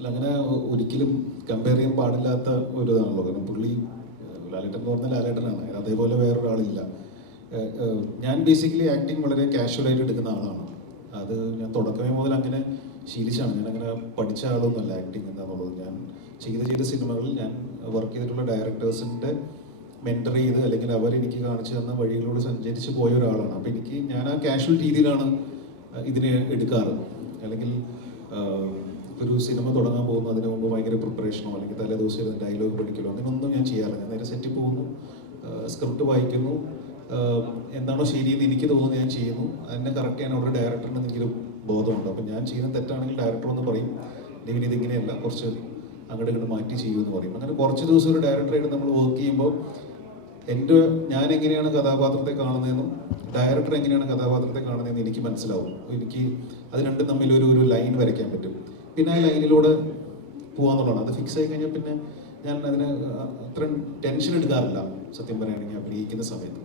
അല്ല അങ്ങനെ ഒരിക്കലും കമ്പയർ ചെയ്യാൻ പാടില്ലാത്ത ഒരു ഇതാണല്ലോ. കാരണം പുള്ളി ലാലേട്ടൻ എന്ന് പറഞ്ഞാൽ ലാലേട്ടനാണ്, അതേപോലെ വേറൊരാളില്ല. ഞാൻ ബേസിക്കലി ആക്ടിങ് വളരെ കാഷ്വലായിട്ട് എടുക്കുന്ന ആളാണ്. അത് ഞാൻ തുടക്കമേ മുതൽ അങ്ങനെ ശീലിച്ചാണ്. ഞാൻ അങ്ങനെ പഠിച്ച ആളൊന്നുമല്ല ആക്ടിങ് എന്താണെന്നുള്ളത്. ഞാൻ ചെയ്ത സിനിമകളിൽ ഞാൻ വർക്ക് ചെയ്തിട്ടുള്ള ഡയറക്ടേഴ്സിൻ്റെ മെൻറ്റർ ചെയ്ത് അല്ലെങ്കിൽ അവരെനിക്ക് കാണിച്ചു തന്ന വഴികളിലൂടെ സഞ്ചരിച്ച് പോയ ഒരാളാണ്. അപ്പോൾ ഞാൻ ആ കാഷ്വൽ രീതിയിലാണ് ഇതിനെ എടുക്കാറ്. അല്ലെങ്കിൽ ഒരു സിനിമ തുടങ്ങാൻ പോകുന്നു, അതിന് മുമ്പ് ഭയങ്കര പ്രിപ്പറേഷനോ അല്ലെങ്കിൽ തലേ ദിവസം ഡയലോഗ് പഠിക്കലോ അങ്ങനെയൊന്നും ഞാൻ ചെയ്യാറില്ല. ഞാൻ നേരെ സെറ്റിൽ പോകുന്നു, സ്ക്രിപ്റ്റ് വായിക്കുന്നു, എന്താണോ ശരിയെന്ന് എനിക്ക് തോന്നുന്നത് ഞാൻ ചെയ്യുന്നു. അതിനെ കറക്റ്റ് ചെയ്യാൻ അവിടെ ഡയറക്ടറിന് എനിക്കൊരു ബോധമുണ്ട്. അപ്പം ഞാൻ ചെയ്യുന്ന തെറ്റാണെങ്കിൽ ഡയറക്ടർ എന്ന് പറയും, ഡേവിൻ ഇതിങ്ങനെയല്ല, കുറച്ച് അങ്ങോട്ട് ഇങ്ങോട്ട് മാറ്റി ചെയ്യുമെന്ന് പറയും. അങ്ങനെ കുറച്ച് ദിവസം ഒരു ഡയറക്ടറായിട്ട് നമ്മൾ വർക്ക് ചെയ്യുമ്പോൾ ഞാൻ എങ്ങനെയാണ് കഥാപാത്രത്തെ കാണുന്നതെന്നും ഡയറക്ടർ എങ്ങനെയാണ് കഥാപാത്രത്തെ കാണുന്നതെന്ന് എനിക്ക് മനസ്സിലാവും. എനിക്ക് അത് രണ്ടും തമ്മിൽ ഒരു ലൈൻ വരയ്ക്കാൻ പറ്റും. പിന്നെ ആ ലൈനിലൂടെ പോകാന്നുള്ളതാണ്. അത് ഫിക്സ് ആയി കഴിഞ്ഞാൽ പിന്നെ ഞാൻ അതിന് അത്ര ടെൻഷൻ എടുക്കാറില്ല സത്യം പറയുകയാണെങ്കിൽ അഭിനയിക്കുന്ന സമയത്ത്.